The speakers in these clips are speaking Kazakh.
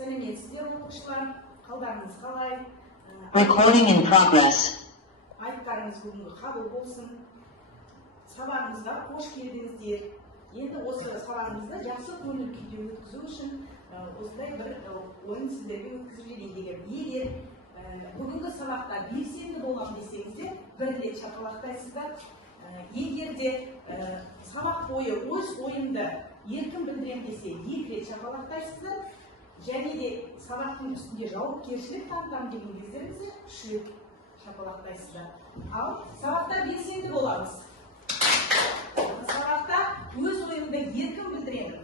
Сәлеметсіздер оқушылар, қалдарыңыз қалай? Recording in progress. Айттарыңыз бүгінгі қабыл болсын. Сабағымызға қош келдіңіздер. Енді осы сабағымызды жақсы көңіл күйде өткізу үшін осындай бір ойын сіздерге өткізіп жіберейін дегенмін. Егер бүгінгі сабақта белсенді боламын десеңіздер, бір рет шапалақтайсыздар. Егер де сабақ бойы өз ойымды еркін білдіремін десе, 2 рет шапалақтайсыздар. Және де сабақтың үстінде жауапкершілік танытамын деген кездеріңізде 3 рет шапалақтайсыздар. Ал сабақта белсенді боламыз. Сабақта өз ойымды еркін білдіремін.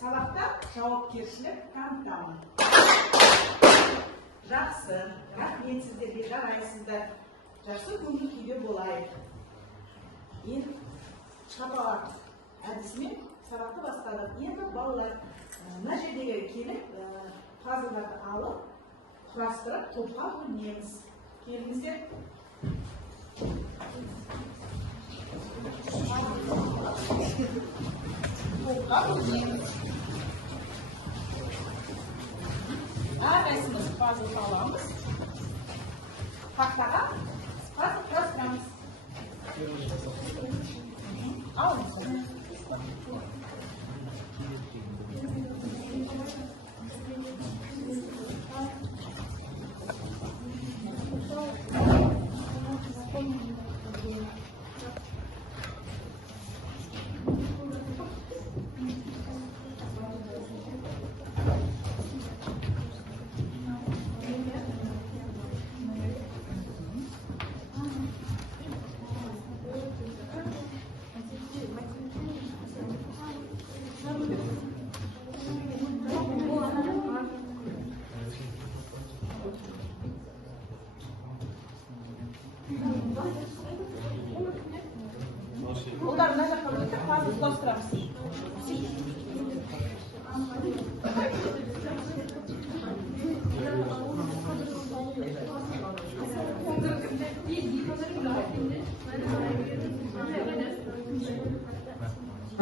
Сабақта жауапкершілік танытамын. Жақсы, рахмет сіздерге, жарайсыздар. Жақсы көңіл күйде болайық. Енді шапалақ әдісімен сабақты бастадық. Енді балалар мына жердегі келіп, пазлдарды алып, құрастырып, топқа бөлінеміз. Келіңіздер. Топқа бөлінеміз. Әрқайсымыз пазл аламыз. Тақтаға пазл құрастырамыз. Алыңыз. Олар мына жаққа өтіп, пазл құрастырамыз.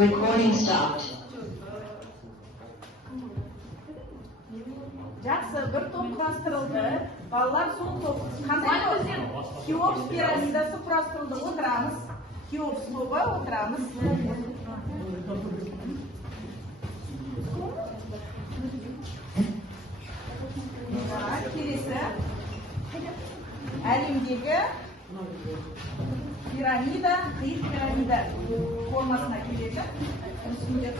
Recording stopped. Жақсы, бір топ құрастырылды. Балалар сол топ. Қандай топ? Хеопс пирамидасы құрастырылды. Отырамыз. Хеопс тобы отырамыз. Келесі әлемдегі пирамида, қиық пирамида формасына келеді. Сіздер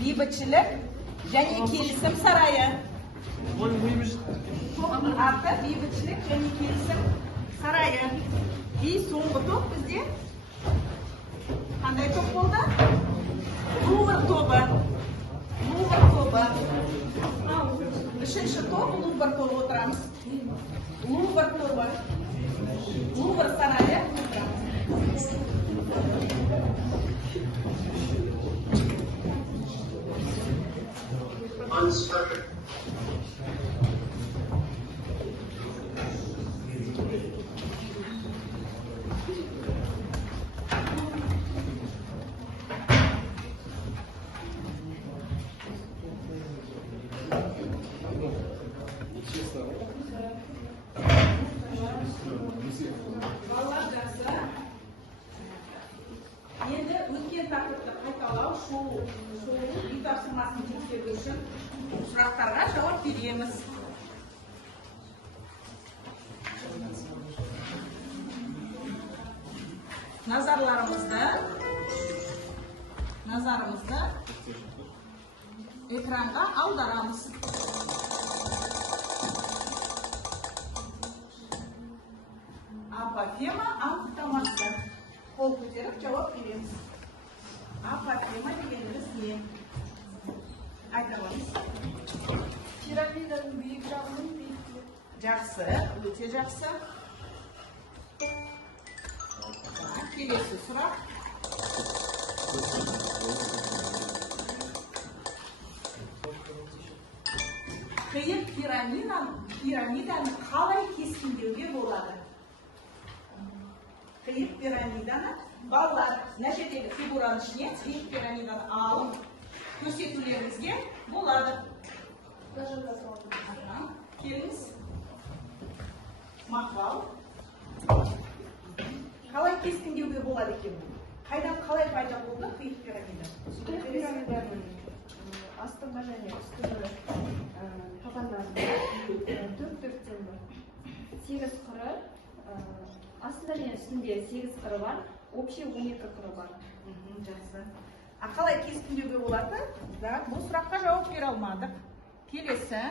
бейбітшілік және келісім сарайы. Топтың аты бейбітшілік және келісім сарайы. И соңғы топ бізде қандай топ болды? Лувр тобы. Лувр тобы. Үшінші топ Лувр тобы отырамыз. Лувр тобы. Лувр сарайы отырамыз. Unspoken. Енді өткен тақырыпты қайталау, шолу үй тапсырмасын тексеру үшін сұрақтарға жауап береміз. назарларымызды назарымызды экранға аударамыз. Апофема анықтамасы. Қол көтеріп жауап береміз. Апофема дегеніміз не? Айта аламыз. Пирамиданың биік жағының биіктігі. Жақсы, өте жақсы. Келесі сұрақ. Қиын пирамиданы қалай кескіндеуге болады? Қиын пирамиданы балалар мына жердегі фигураның ішіне қиын пирамиданы алып көрсетулеріңізге болады. Келіңіз. Мақпал. Қалай кескіндеуге болады екен? Қайдан қалай пайда болды қиын пирамида? Пирамиданың астыңғы және үстіңгі табандары 4-4-тен бар. 8 қыры, астында және үстінде 8 қыры бар, общий 12 қыры бар. Жақсы. Қалай кескіндеуге болады? Бұл сұраққа жауап бере алмадық. Келесі.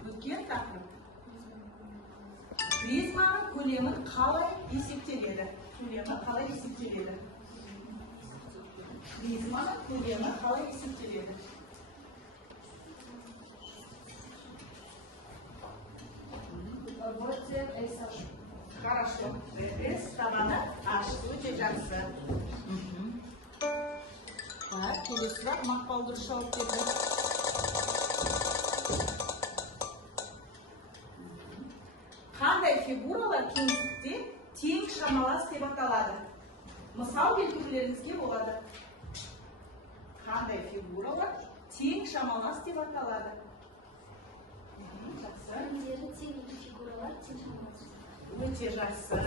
Өткен тақырып. Призманың көлемін қалай есептеледі? Призманың көлемі қалай есептеледі? Хорошо. С табаны ашық, өте жақсы. Келесі сұрақ Мақпал дұрыс жауап берді. Қандай фигуралар кеңістікте тең шамалас деп аталады? Мысал келтірулеріңізге болады. Қандай фигуралар тең шамалас деп аталады? Жақсы. Фигуралар тең шамалас. Өте жақсы.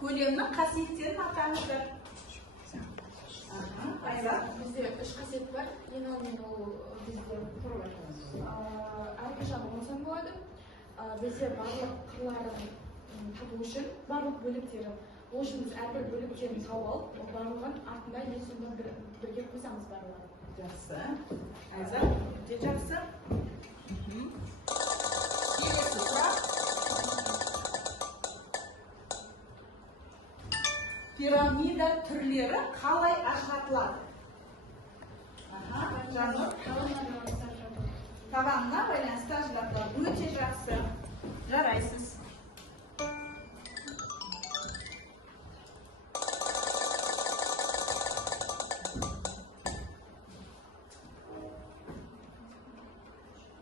Көлемнің қасиеттерін атаңыздар. Бізде 3 қасиет бар. Ең алдымен ол бізде әрбір жағы 10 болады. Бізде барлық қырларын табу үшін барлық бөліктері. Ол үшін біз әрбір бөліктерін тауып алып, барлығын артында не сонда бірге қосамыз барлығы. Жақсы. Айза, өте жақсы. Келесі сұрақ. Пирамида түрлері қалай ажыратылады? Жанur. Табанына байланысты ажыратылады. Өте жақсы. Жарайсыз.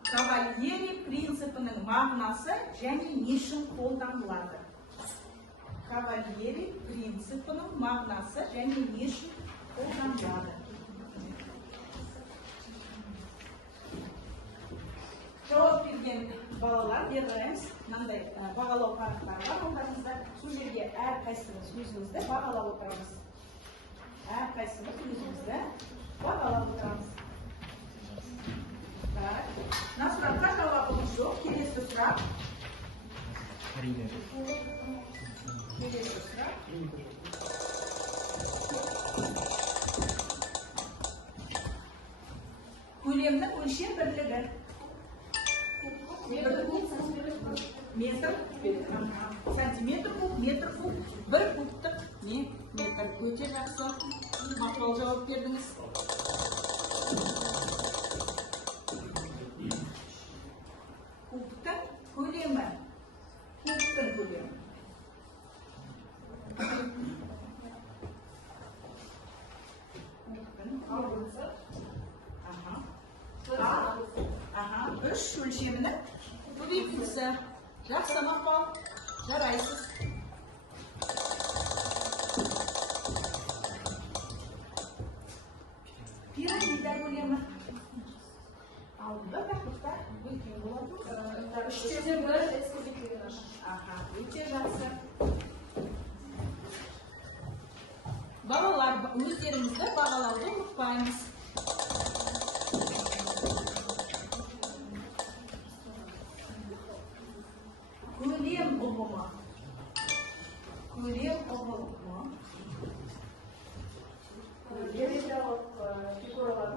Кавальери принципінің мағынасы және не үшін қолданылады? Кавальери принципінің мағынасы және не үшін қолданылады? Жауап берген балалар, бері қараймыз, мынандай бағалау парақтары бар, қолдарыңызда. Сол жерге әрқайсымыз өзімізді бағалап отырамыз. Әрқайсымыз өзімізді бағалап отырамыз. Мына сұраққа жауабымыз жоқ. Келесі сұрақ. Көлемнің өлшем бірлігі. Метр, сантиметр куб, метр куб, бір кубтық не метр. Өте жақсы. Мақпал жауап бердіңіз. Кубтың көлемі. Кубтың көлемі. Үш өлшемінің көбейтіндісі. Жақсы, Мақпал. Жарайсыз. Пирамида көлемі. Алдында тақырыптар үлкен болады. Үште бір эскобиклер. Өте жақсы. Балалар, өздеріңізді бағалауды ұмытпаймыз.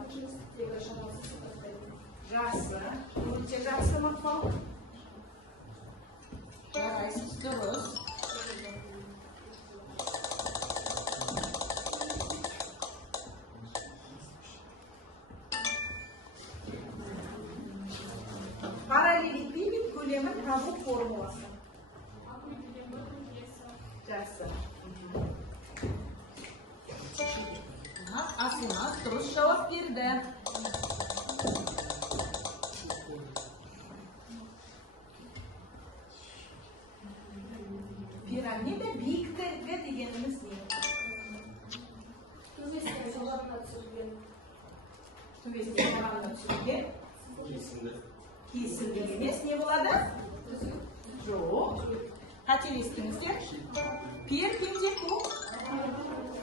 kеңістіктегі шамасы сипаттайды. Жақсы. Өте жақсы мақпал. Жарайсыз, дұрыс. Параллелепипед көлемін табу формуласы. Жақсы. Асылмас дұрыс жауап берді. Пирамида биіктігі дегеніміз не? Төбесіне жоғарыға түсірілген. Төбесіне жоғарыға түсірілген. Кесілген емес, не болады? Жоқ. Қателестіңіздер.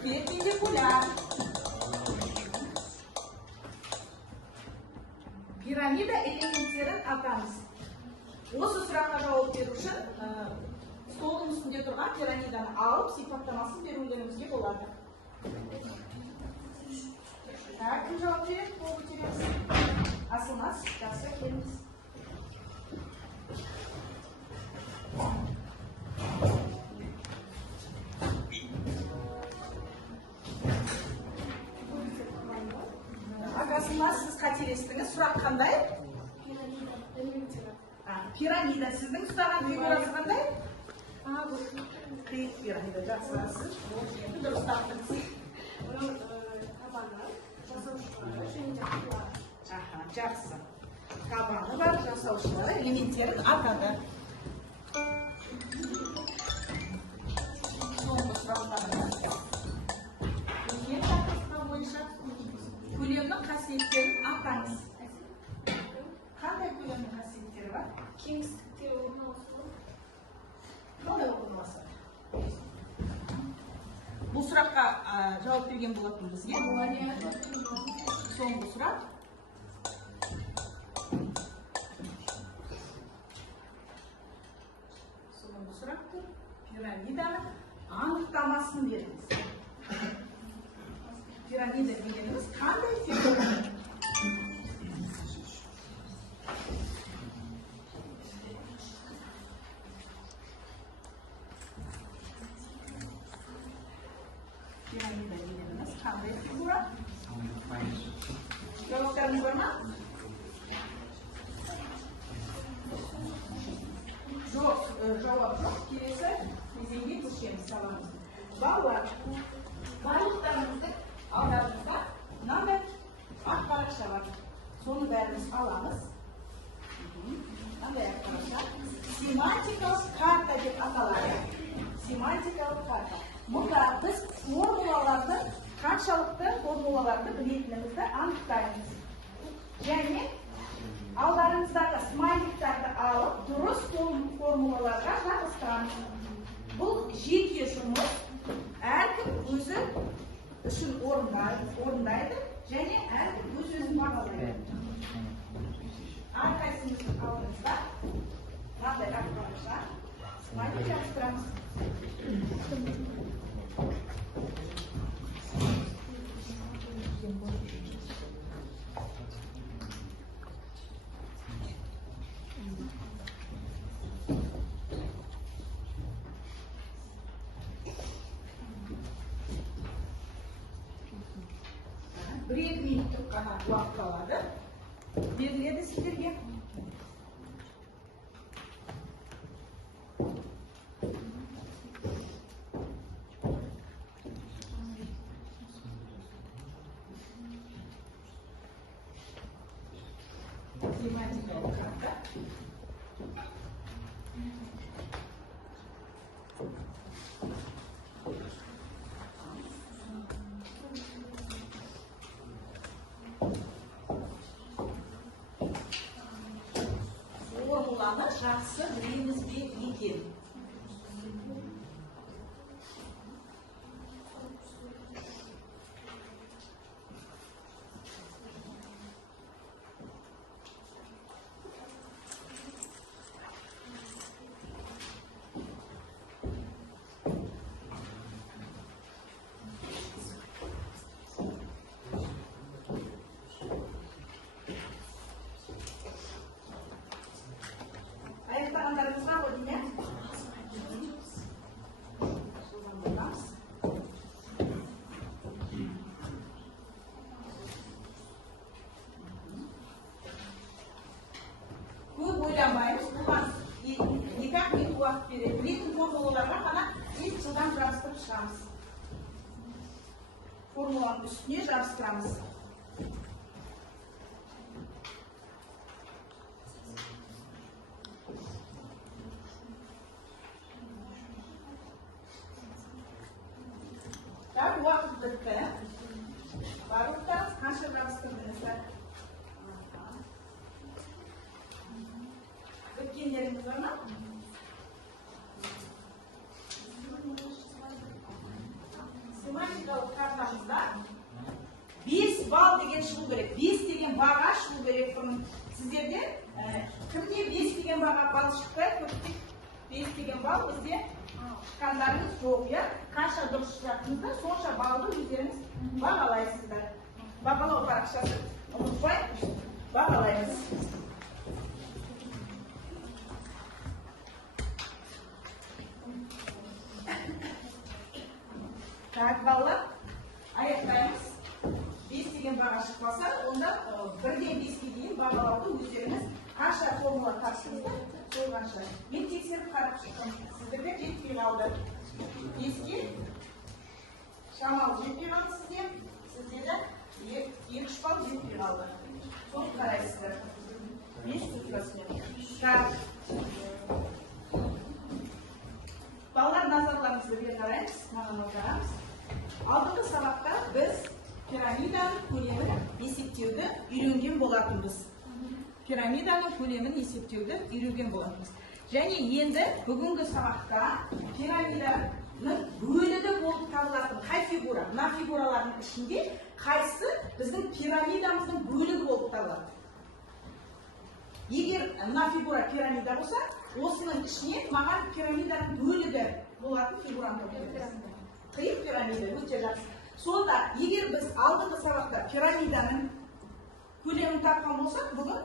Перпендикуляр. Пирамида элементтерін атаңыз. Осы сұраққа жауап беру үшін столдың үстінде тұрған пирамиданы алып, сипаттамасын берулеріңізге болады. Кім жауап береді? Қол көтеріңіз. Асылмас, жақсы келіңіз. Асылмас, сіз қателестіңіз. Сұрақ қандай? Пирамида. Сіздің ұстаған фигурасы қандай? Қиық пирамида. Жақсы. Дұрыс таптыңыз. Жақсы. Табаны бар, жасаушылары элементтерін атады. Соңғы сұрақтарымыз. Өткен тақырыпқа бойынша көлемнің қасиеттерін атаңыз. Қандай көлемнің қасиеттері бар? Кеңістікте орналасқан. Қандай орналасады? Бұл сұраққа жауап берген болатын бізге. Соңғы сұрақ. Соңғы сұрақты пирамиданың анықтамасын беріңіз. Пирамида дегеніміз қандай фигура? Пирамида дегеніміз қандай фигура? Жауаптарыңыз бар ма? Жоқ, жауап жоқ. Келесі кезеңге көшеміз саламыз. Балалар, барлықтарыңыздың алдарыңызда мынандай ақ парақша бар. Соны бәріміз аламыз. Мынандай ақ парақша. Семантикалық карта деп аталады. Семантикалық карта. Мұнда біз формулаларды, қаншалықты формулаларды білетінімізді анықтаймыз. Және алдарыңыздағы смайликтарды алып, дұрыс формулаларға жабыстырамыз. Бұл жеке жұмыс, әркім өзі үшін орындайды, және әркім өз-өзін бағалайды. Әрқайсымыздың алдымызда мынандай ақ парақша смайлик жабыстырамыз. Бір-екі минуттық қана уақыт алады. Беріледі сіздерге. Семантикалық карта. Формуланы жақсы білеміз бе екен? соның үстіне жабыстырамыз. Так, уақыт бітті. Барлықтарыңыз қанша жабыстырдыңыздар? Біткендеріңіз бар ма? Семантикалық картамызда 5 балл деген шығу керек. 5 деген баға шығу керек бұрын. Сіздерде кімде 5 деген баға балл шықпай, 5 деген балл бізде шыққандарыңыз жоқ, иә? Қанша дұрыс шығатынызда сонша баллды өздеріңіз бағалайсыздар. Бағалау парақшасын ұмытпай бағалаймыз. Так, балалар, аяқтаймыз. 5 деген баға шықпаса, онда 1-ден 5-ке дейін бағалауды өздеріңіз қанша формула тапсыңыздар, сол қанша. Мен тексеріп қарап шықтым. Сіздерге жетпей қалды. 5-ке шамалы жетпей қалды сізде. Сізде де 2-3 балл жетпей қалды. Соны қарайсыздар. 5 цифрасымен. Так. Балалар, назарларыңызды бері қараймыз. Маған аударамыз. Алдыңғы сабақта біз пирамиданың көлемін есептеуді үйренген болатынбыз. Пирамиданың көлемін есептеуді үйренген болатынбыз. Және енді бүгінгі сабақта пирамиданың бөлігі болып табылатын қай фигура? Мына фигуралардың ішінде қайсы біздің пирамидамыздың бөлігі болып табылады? Егер мына фигура пирамида болса, осының ішіне маған пирамиданың бөлігі болатын фигураны табылады. Қиық пирамида, өте жақсы. Сонда, егер біз алдыңғы сабақта пирамиданың көлемін тапқан болсақ, бүгін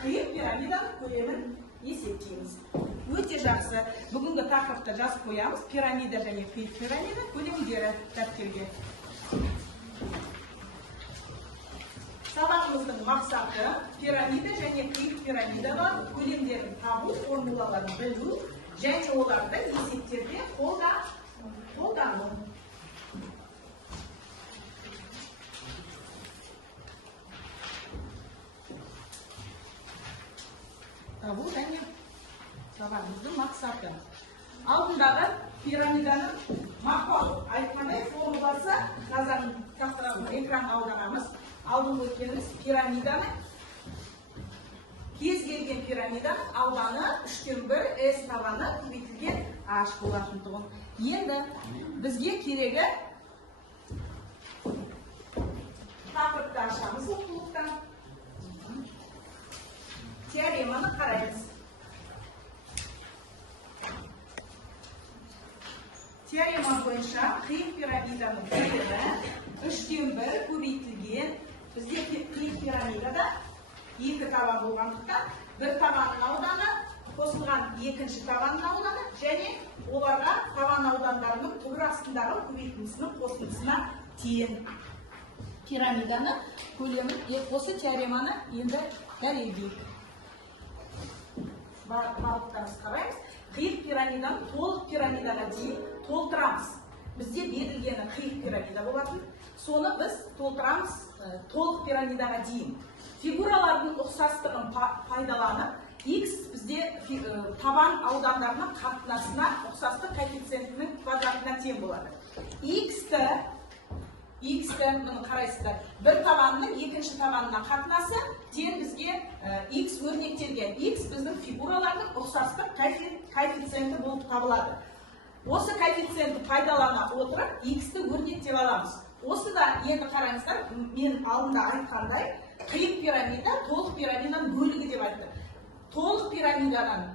қиық пирамиданың көлемін есептейміз. Өте жақсы. Бүгінгі тақырыпта жазып қоямыз. Пирамида және қиық пирамида көлемдері дәптерге. Сабағымыздың мақсаты пирамида және қиық пирамидалар көлемдерін табу, формулаларын білу және оларды есептерде қолдану. Табу және сабағымыздың мақсаты. Алдындағы пирамиданың мақпал айтқандай формуласы назарын тастырамыз, экранға аударамыз. Алдыңғы өткеніміз пирамиданың кез келген пирамиданың ауданы 3/1 S табаны көбейтілген H болатындығын. Енді бізге керегі тақырыпты ашамыз оқулықтан. Теореманы қараймыз. Теорема бойынша қиық пирамиданың көлемі 3/1 көбейтілген. Бізде қиық пирамидада 2 табан болғандықтан бір табанның ауданы қосылған екінші табанның ауданы және оларға табан аудандарының түбір астындағы көбейтіндісінің қосындысына тең. Пирамиданы көлемін осы теореманы енді дәлелдейік. Барлықтарымыз қараймыз. Қиық пирамиданы толық пирамидаға дейін толтырамыз. Бізде берілгені қиық пирамида болатын. Соны біз толтырамыз толық пирамидаға дейін. Фигуралардың ұқсастығын пайдаланып, X бізде табан аудандарының қатынасына ұқсастық коэффициентінің квадратына тең болады. X-ті, мұны қарайсыздар, бір табанның екінші табанына қатынасы тең бізге X өрнектелген. X біздің фигуралардың ұқсастық коэффициенті болып табылады. Осы коэффициентті пайдалана отырып, X-ті өрнектеп аламыз. Осы да енді қараңыздар, мен алдында айтқандай, қиық пирамида толық пирамиданың бөлігі деп айтты. Толық пирамидадан,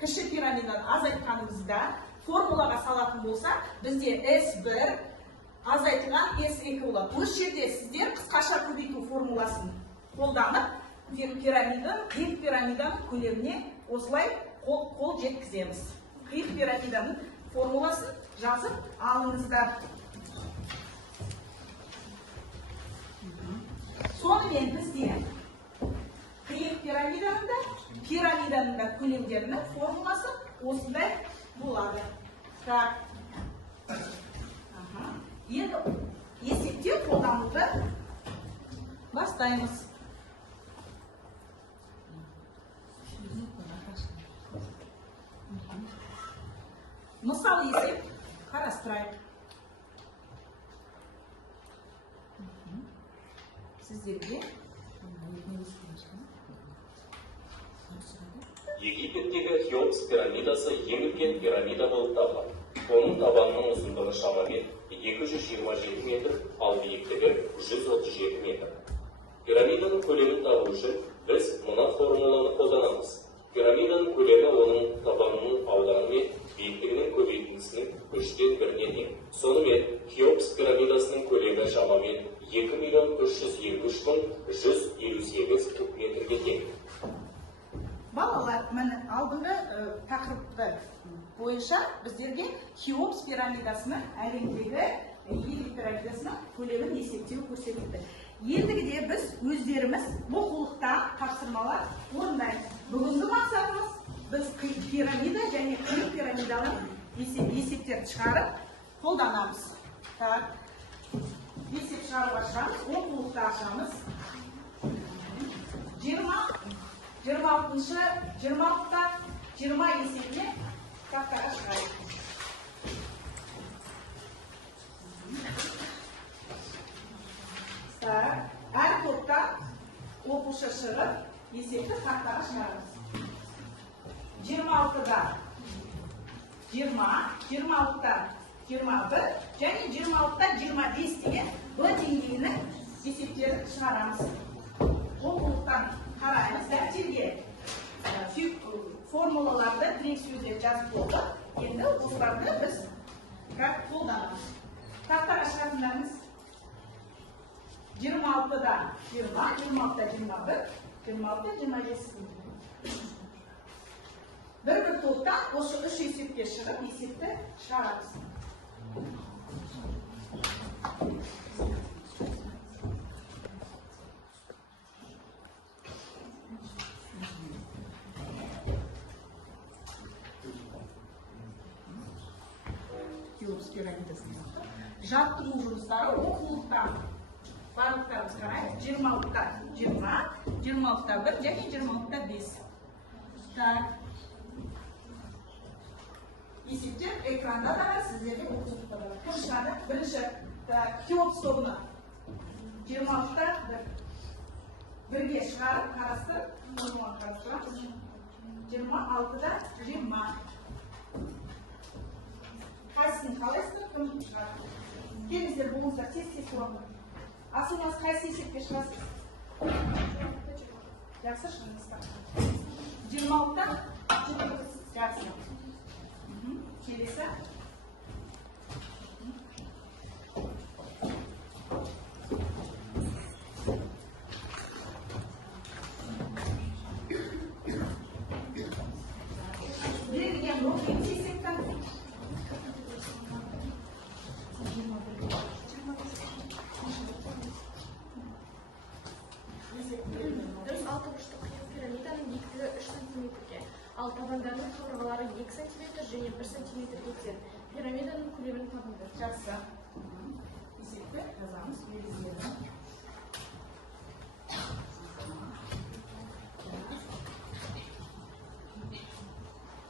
кіші пирамидадан азайтқанымызда формулаға салатын болса, бізде S1 азайтылған S2 болады. Осы жерде сіздер қысқаша көбейту формуласын қолданып, қиық пирамиданың көлеміне осылай қол жеткіземіз. Қиық пирамиданың формуласын жазып алыңыздар. Сонымен бізде қиық пирамиданың да көлемдерінің формуласы осындай болады. Так. Бастаймыз. Мысал есеп қарастырайық. Сіздерге Египеттегі Хеопс пирамидасы ең үлкен пирамида болып табылады. Оның табанының ұзындығы шамамен 227 метр, ал биіктігі 137 метр. Пирамиданың көлемін табу үшін біз мына формуланы қолданамыз. Пирамиданың көлемі оның табанының ауданы мен биіктігінің көбейтіндісінің 3/1-іне тең. Сонымен, Хеопс пирамидасының көлемі шамамен 2.353.158 куб метрге тең. Балалар, міне алдыңғы тақырыпты бойынша біздерге Хеопс пирамидасының әлемдегі елді пирамидасының көлемін есептеу көрсетілді. Ендігіде біз өздеріміз оқулықта тапсырмалар орындаймыз. Бүгінгі мақсатымыз біз пирамида және қиын пирамидалар есептерді шығарып қолданамыз. Есеп шығаруға шығамыз, оқулықта ашамыз. 26-та 20 есебіне тақтаға шығайық. Әр топта оқушы шығып, есепті тақтаға шығарамыз. 26-да 20, 26-да 21 және 26-да 25 деген Б деңгейінің есептерін шығарамыз. Оқулықтан қараймыз, дәптерге формулаларды тірек сөздер жазып болдық. Енді осыларды біз қолданамыз. Тақтаға шығатындарымыз 26-да 20, 26-да 21, 26-да 25. Бір топтан осы 3 есепке шығып, есепті шығарамыз. Жаттығу жұмыстары оқулықтан барлықтарымыз қараймыз. 26-та 20, 26-та 1 және 26-та 5. Есептер экранда да бар, сіздерге оқулықта бар. Кім шығады? Бірінші Хеопс тобына 26-та 1-ге шығарып, қарастырып, 26-да 20. Қайсысын қалайсыздар, кім шығады? Келіңіздер, болыңыздар, тез-тез орындар. Асылыңыз қайсы есепке шығасыз? Жақсы шығыңыздар. 26-та 20. Жақсы. Келесі. Берілген бұл екінші есептен. Дұрыс, 6 бұрышты қиын пирамиданың биіктігі 3 см-ге, ал табандарының қабырғалары 2 см және 1 см-ге тең. Пирамиданың көлемін табыңдар. Жақсы. Есепті жазамыз.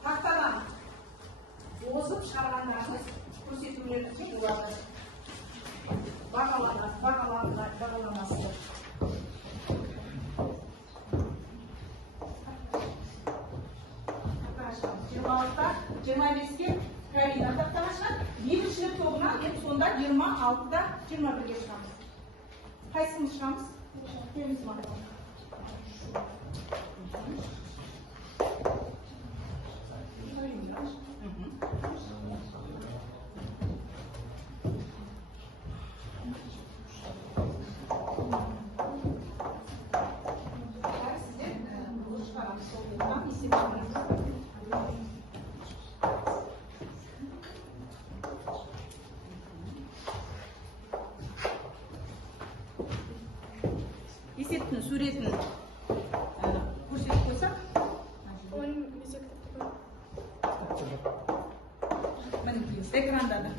Тақтадан озып шығарғандарымыз көрсетулерді болады. Бағаламасы. 25-ке карина тақтаға шығады. Екіншілік тобынан мен сонда 26-да 21-ге шығамыз. Қайсымыз шығамыз? Келіңіз маған. Есептің суретін көрсетіп қойсақ. Мінекей, экранда да.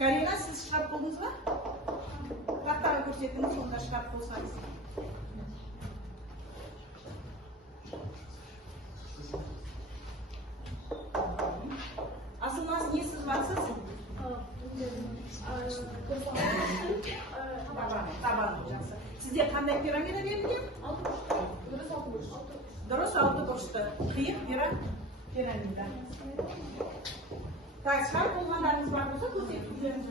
Карина, сіз шығарып болдыңыз ба? Тақтаға көрсетіңіз, онда шығарып болсаңыз. Асылназ, не сіз барсыз? Табан жақсы. Сізде қандай пирамида берілген? Дұрыс, 6 бұрышты. Қиық пирамида. Так, шығарып болғандарыңыз бар болса, көрсетулеріңіз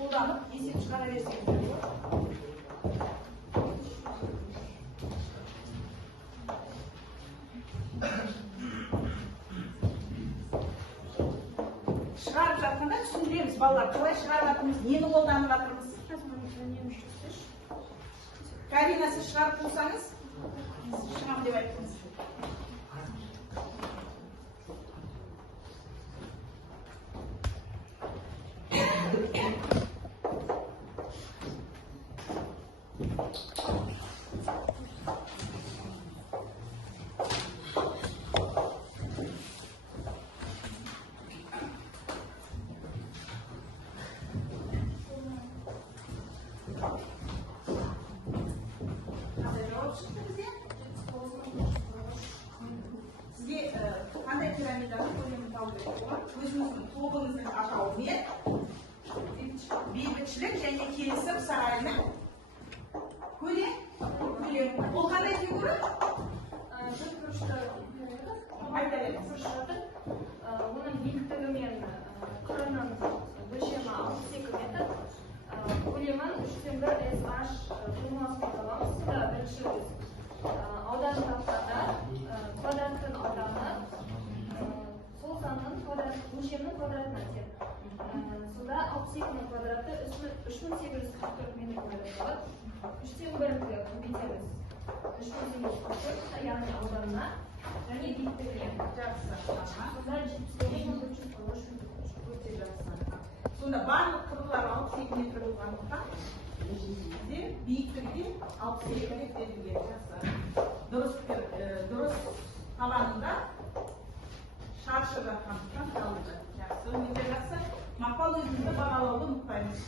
қолданып, есеп шығара берсеңіздер болады. Шығарып жатқанда түсіндіреміз, балалар, қалай шығарып жатырмыз, нені қолданып жатырмыз. Карина, сіз шығарып болсаңыз, шығам деп айттыңыз. Сізге қандай пирамиданың көлемін табу керек болады? Өзіңіздің тобыңыздың атауымен бейбітшілік және келісім сарайының көлемі. Ол қандай фигура? Бір бұрышты Айта беріңіз. бұрыш жатыр. Оның биіктігі мен қырының өлшемі 62 метр. Көлемін 3/1 SH формуласымен табамыз. Сонда бірінші біз ауданын тапсада квадраттың ауданы сол санның өлшемінің квадратына тең. Сонда 62 квадраты 3844 метр квадрат болады. 3/1-ге көбейтеміз. 3844, яғни ауданына және биіктігіне. Жақсы. Сонда 79 Өте жақсы. Сонда барлық қырлар 62 метр болғандықтан бізде биіктігі 62 метр берілген. Жақсы. Дұрыс табанында шаршы жатқандықтан қалды. Жақсы, өте жақсы. Мақпал, өзіңізді бағалауды ұмытпаймыз.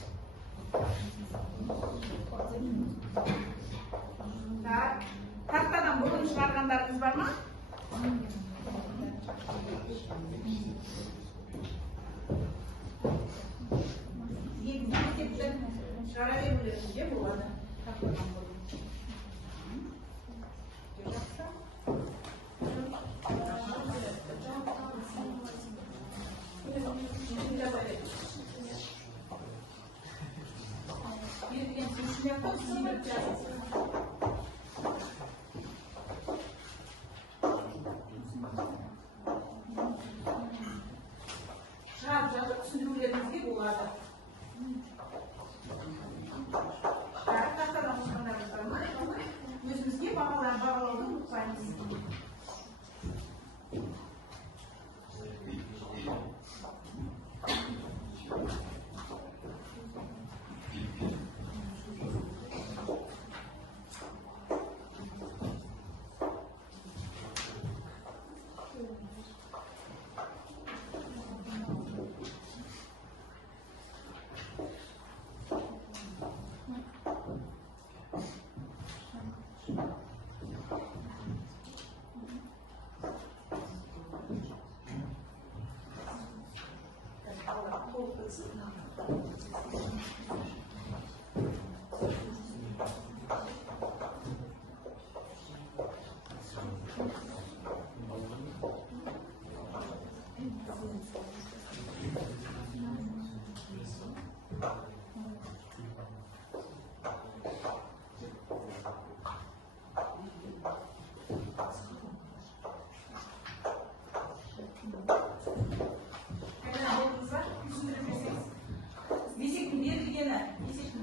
Так, тақтадан бұрын шығарғандарыңыз бар ма? Шығара берулеріңіз де болады. Тақтадан бұрын. Жақсы. Берілген шешімдер қосылып жазыңыз. Шығарып жатып түсіндірулеріңізге болады. Тақтадан бұрындарыңыз бар ма? Өзімізге бағалауды ұмытпаймыз. Есектің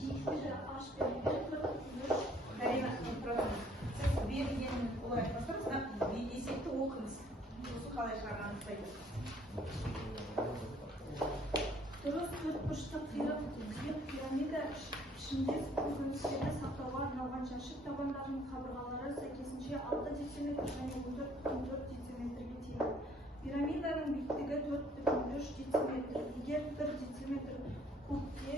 биіктігі ашып берілген. Карина, сіз берілген олай айтпасаңыз, есепті оқыңыз. Осы қалай шығарғанын айтайын. Дұрыс төртбұрышты қиып пирамида ішінде көкөністерді сақтауға арналған жәшік табандарының қабырғалары сәйкесінше 6 дециметр және 14,4 дециметрге тең. Пирамиданың биіктігі 4,3 дециметр. Егер 1 дециметр кубке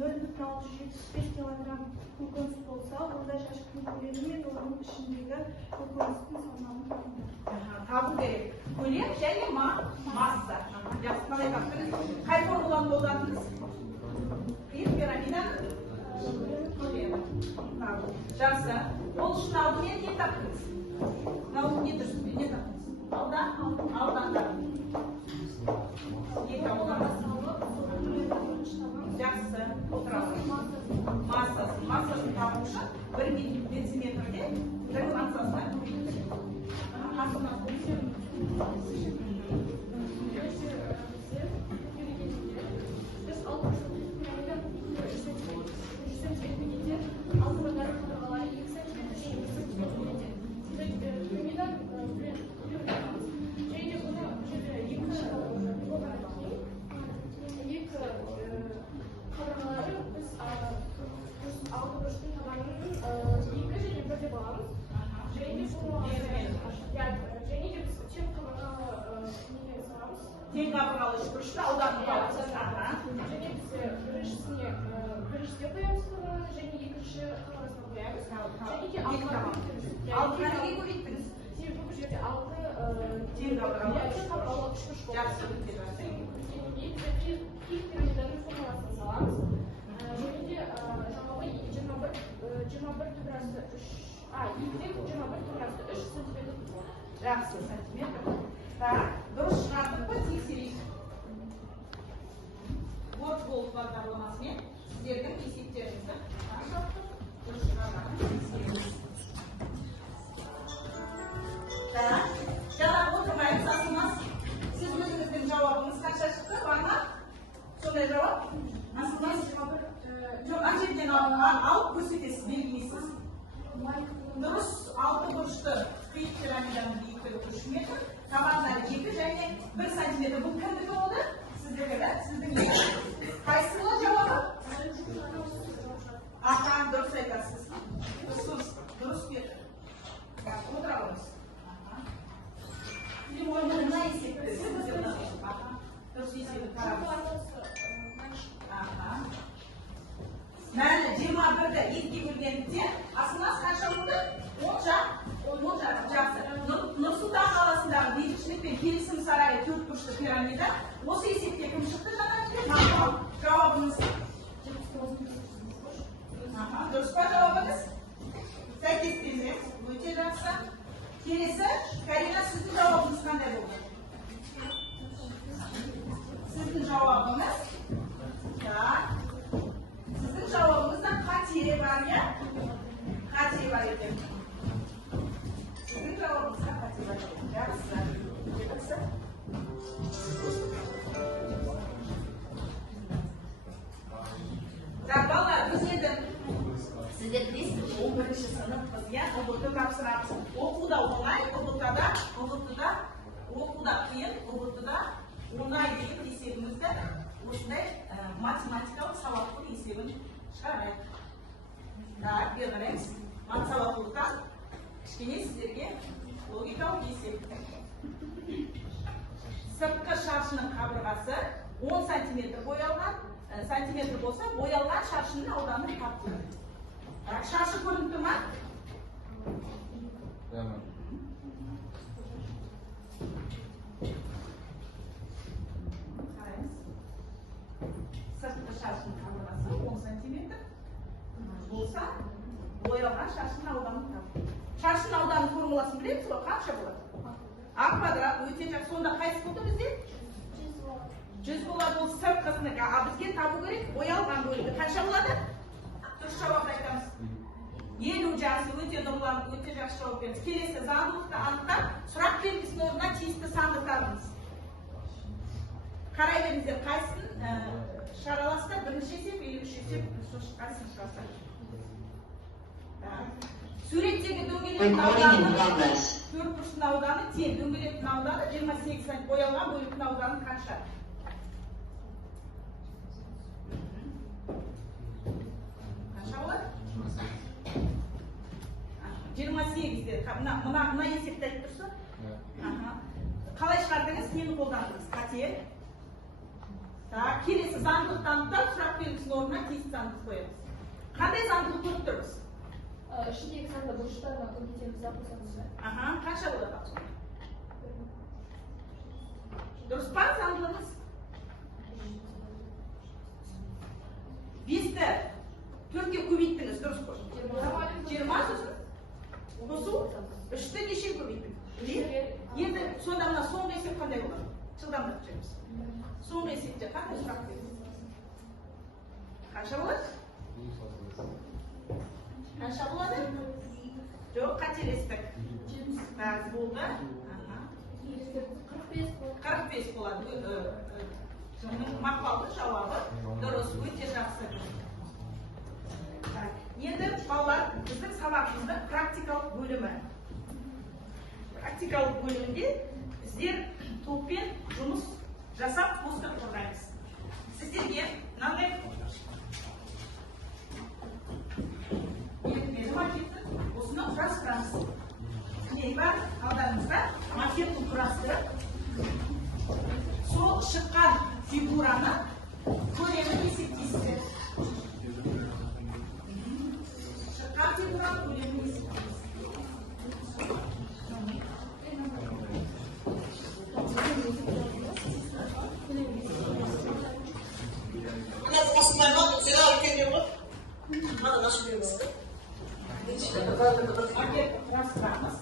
0,675 килограмм көкөніс болса, онда жәшіктің көлемі мен оның ішіндегі көкөністің салмағын табыңдар. Табу керек. Көлем және масса. Жақсы, қалай таптыңыз? Қай формуланы қолдандыңыз? Қиып пирамиданың көлемі. Жақсы. Ол үшін алдымен не таптыңыз? Мынау не тұрсыз? Не таптыңыз? Алдан таптыңыз. Екі аудан. Жақсы. Отырасыз. Массасын табу үшін 1 дециметрде 1 массасына көбейту. Массасына тең қабырғалы үшбұрышты ауданын табыңыз. Және біз біріншісіне біріншіге қоямыз қабырғаны, және екінші қабырғасына қоямыз. Және де алтыға неге көбейттіңіз? Себебі бұл жерде 6 тең қабырғалы үшбұрыш болды. жақсы өте жақсы. Киік пирамиданың формуласын саламыз. Және де жаңағы 21 түбірасы 3 сантиметр. Жақсы, сантиметр. Так, дұрыс шығардық па, тексерейік. Вот болып бағдарламасымен сіздердің есептеріңізді дұрыс шығарғанын тексерейік. Так, жаңағы отырмаймыз, асылмас. Сіз өзіңіздің жауабыңыз қанша шықты, бағана? Сондай жауап? Асылмас? Жоқ, ана жерден алып көрсетесіз, белгілейсіз. Дұрыс 6 бұрышты қиып пирамиданың биіктігі 3 метр, табанları 2 және 1 сантиметр. Бұл кімдікі болды? Сіздікі да? Сіздің қайсысы болды жауабы? Ақан, дұрыс айтасыз. Дұрыс берді. Отыра алыңыз. Мына есепті сіздерді. Дұрыс есепті қараңыз. Мәлі 21-ді 2-ге бөлгендіктен асылмас қанша болды? 10 жақсы. Нұр-Сұлтан қаласындағы бейбітшілік пен келісім сарайы 4 бұрышты пирамида. Осы есепте кім шықты жаңа? Жауабыңыз. Дұрыс па жауабыңыз? Сәйкестеніңіз. Өте жақсы. Келесі, Карина, сіздің жауабыңыз қандай болды? Сіздің жауабыңыз? Так. Сіздің жауабыңызда қате бар, я? Қате бар екен. Сіздің жауабыңызда қате бар екен. Жақсы. Жақсы. Так, балалар, біз енді сіздер білесіз, 11-ші сыныппыз, я? ұбт тапсырамыз. Оқуда оңай, оқуда қиын, ұбт-да оңай деген есебімізді осындай математикалық сауаттылық есебін шығарайық. Так, бері қараймыз. Сауаттылықтан кішкене сіздерге логикалық есеп. Сыртқы шаршының қабырғасы 10 сантиметр боялған, сантиметр болса, боялған шаршының ауданы тапты. Шаршы көрінді ма? Сыртқы шаршының қабырғасы 10 сантиметр болса, боялған шаршының ауданы тапты. Шаршының ауданы формуласын білеміз ғой, қанша болады? А квадрат өте жақсы. Сонда қайсы болды бізде? 100 болады, ол сыртқысынікі. А бізге табу керек, боялған бөлігі қанша болады? Дұрыс жауап айтамыз. 50 жақсы, өте дұрыс, өте жақсы жауап беріңіз. Келесі заңдылықты анықтап, сұрақ белгісінің орнына тиісті санды табыңыз. Қарай беріңіздер, қайсысын шараласта birinchi esep, 53 esep, so'shqan sirkasi. Suretdeki дөңгелектің Recording in ауданы, progress. 4 burçtun audаны тең, дөңгелектің audаны 28 см боялған, бөліктің audаны қанша? Қанша болады? 28 де. Мына есепті айтып тұрсың? Қалай шығардыңыз? Нені қолдандыңыз? Қате. Келесі заңдылықты анықтап, сұрақ белгісінің орнына тиісті заңдылық қоямыз. Қандай заңдылық көріп тұрмыз? ішіндегі санды бұрыштарына көбейтеміз да қосамыз ба? Қанша болады? Дұрыс па заңдылығымыз? 5-ті 4-ке көбейттіңіз, дұрыс қой. 20 сосын? Қосу? 3-ті неше көбейттіңіз? Енді сонда мына соңғы есеп қандай болады? Жылдамдық жүреміз. Соңғы есепте қандай сұрақ береміз? Қанша болады? Қанша болады? Жоқ, қателестік. Бәрі болды. 45 болады. Мақпалды жауабы дұрыс, өте жақсы. Енді балалар, біздің сабағымыздың практикалық бөлімі. Практикалық бөлімінде біздер топпен жұмыс жасап постер қорғаймыз. Сіздерге мынандай макеттің осыны құрастырамыз. Бар алдарыңызда макетін құрастырып, сол шыққан фигураны көлемін есептейсіздер. Шыққан фигураны көлемін есептейсіздер. Макет құрастырамыз.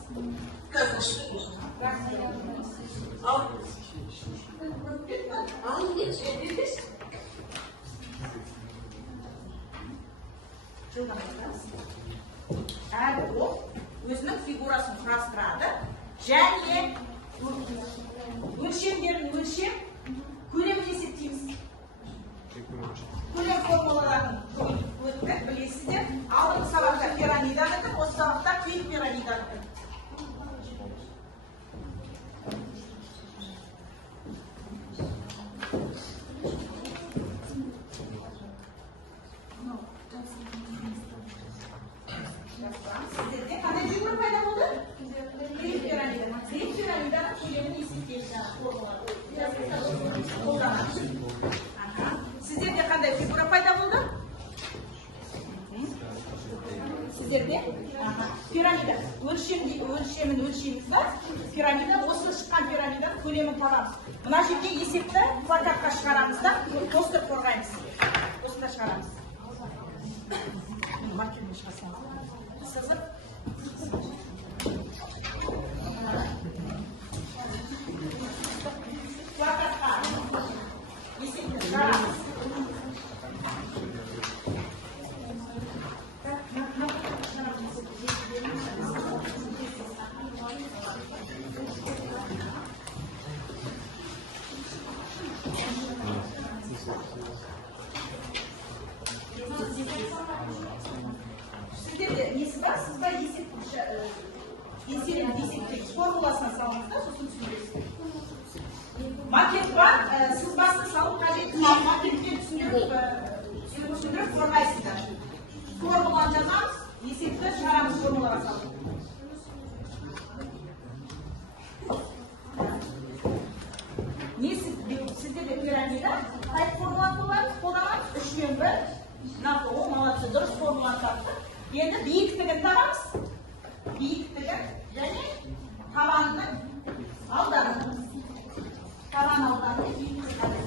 Әр оқ өзінің фигурасын құрастырады және өлшемдерін өлшеп көлемін есептейміз. Көлем формулаларын өттік, білесіздер. Алдыңғы сабақта пирамида өттік, осы сабақта күйік пирамида өттік. Сіздерде қандай фигура пайда болды? Күйік пирамида. Күйік пирамиданың көлемін есептейміз. Сіздерде қандай фигура пайда болды? Сіздерде пирамида. Өлшемін өлшейміз ба? Пирамида, осы шыққан пирамиданың көлемін табамыз. Мына жерге есепті плакатқа шығарамыз да, постер қорғаймыз. Осында шығарамыз. Макетін шығасамыз. Сызып. Плакатқа есепті шығарамыз. Сіздерде несі бар? Сіз ба есептейміз. Формуласына салыңыз да, сосын түсіндіресіздер. Макет бар, сіз басты салып қажет. Макетпен түсіндіріп қорғайсыздар. Формуланы жазамыз, есепті шығарамыз формулаға салып. Сіздерде пирамида, қай формуланы қолданамыз? 3-мен 1. Нақты, ол молодцы, дұрыс формуланы тапты. Енді биіктігін табамыз. Биіктігін және табанның ауданы. Табан ауданы биіктігін табамыз.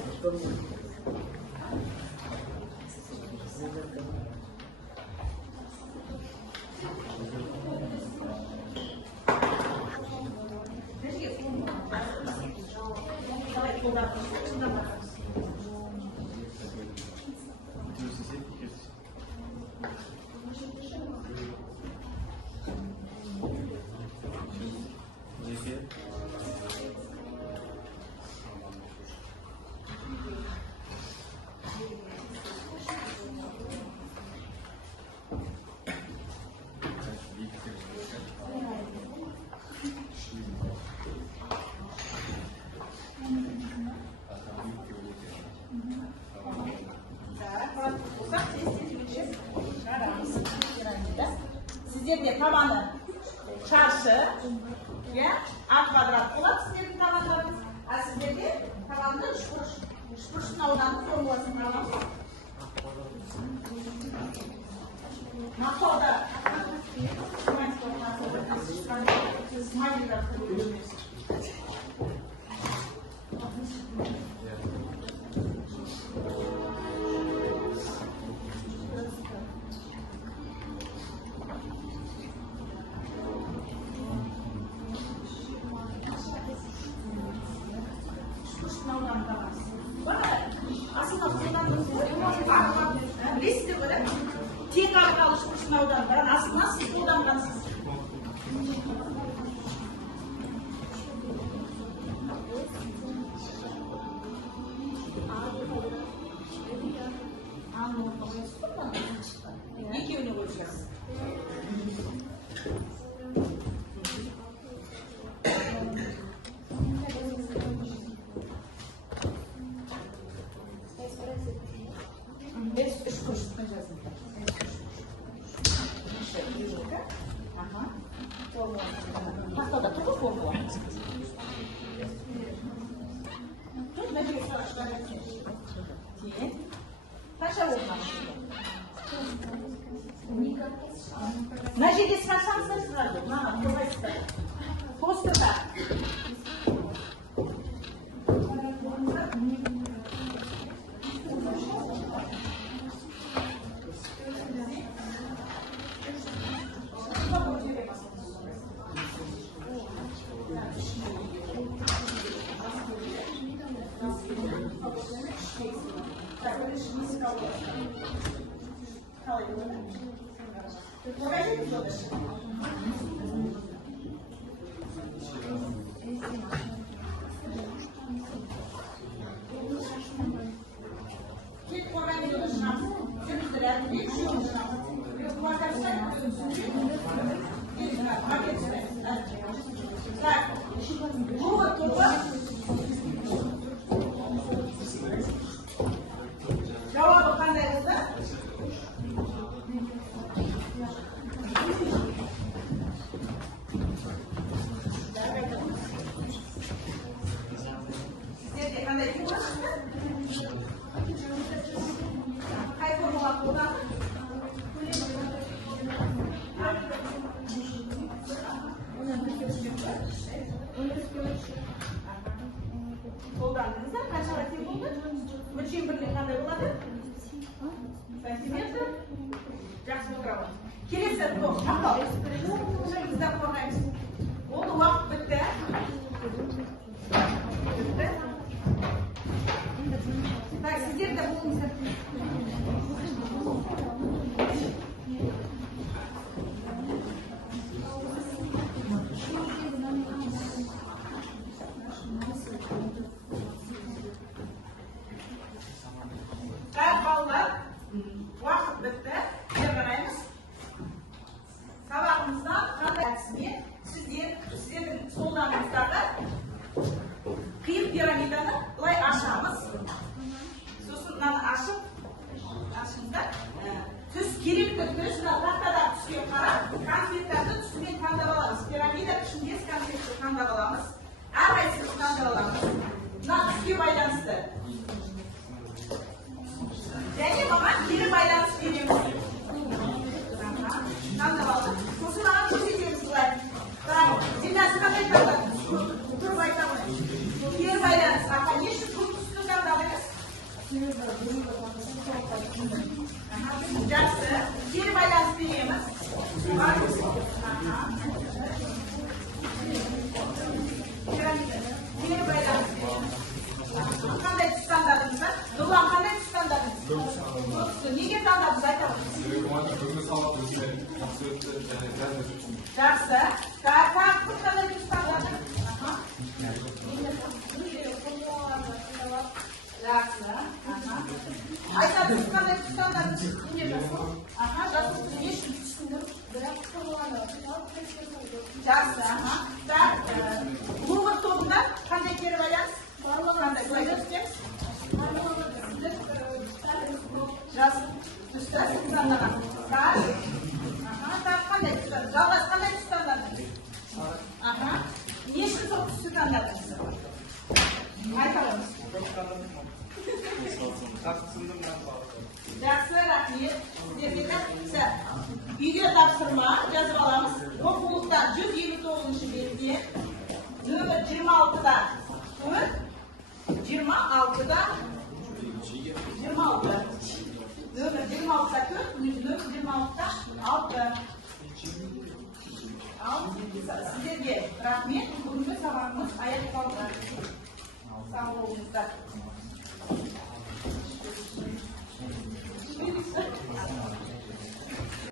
Sizlerде табаны шаршы, A квадрат болады сіздердің табандарыңыз, а сіздерде табанды үшбұрыш. Үшбұрыштың ауданының формуласын аламыз. Мақалда білесіздер ғой, тек арқалы үшбұрыштың ауданы, бірақ асылына сіз қолданғансыз. Екеуіне қойып шығасыз. Үш күршітті жаздым. Тақтада тұр ғой формула. Тұр, нәтиже сұрақшылар еткен. Тең. Қанша болған? Нәтиже сұрақшаңыздар сұрады. Маған қорғайсыздар. Постерда. Cevabı qanday bo'ldi? Sizlarga qanday ko'rishdi? Qay formula qo'llanadi? Qo'llandingizlar, qancha rasm bo'ldi? O'lcham birlik qanday bo'ladi? Santimetr. Yaxshi o'tiraman. Kelasi to'q, maqol. Bizdan qo'rqmaymiz. Bo'ldi, vaqt bitdi. Tak, sizlarda bo'lingizlar. Vaqt bitdi. Qaraymiz. Sabaqimizdan qanday aksimen sizlarning qo'llanmangizlarda qiyiq piramidani былай ашамыз. So'sin mana ашыңызda siz kerakli tuz va taxtada tusga qarab, konfetlarni tusiga tanlab olamiz. Piramida tushingiz konfetni tanlab olamiz. Har qaysini tanlab olamiz. Buna tusga baylanishdi. Yani mama geri baylanış veriyoruz. Tanrı aldı. Sosun bana bir şey diyorsunuz. Tamam. Dinlensin kadar kaldı. Dur baytamı. Geri baylanış. Hatta yeşil kurt üstünden de alırız. Жақсы. Geri baylanış veriyoruz. Var mısın? Geri baylanış veriyoruz. Qanday standartınız var? Nurlan qanday standartınız? Nega tandadingiz aytasiz? Yaxshi. Qanday standartınız? Yaxshi. Aytasiz qanday standartınız? Aha, jasur 5 tushundim. Yaxshi, aha. Tak, Google to'g'rida qanday keri baylanasiz? Qanday ko'rsatasiz? Jasur. Ustasiz qanday? Tak. Aha, tak. қандай түстан? Жалғас қандай түс таңдадыңыз? Аха. Не үшін сол түсті таңдадыңыз? Айта аламыз. Жақсы, рахмет. Сіздерге жақсы. Үйге тапсырма жазып аламыз. Оқулықтан 159-шы бетте нөмір 26-да 4, 26-да 26. Нөмір 26-да 4, нөмір 26-да 6. Ал, сіздерге рахмет. Бүгінгі сабағымыз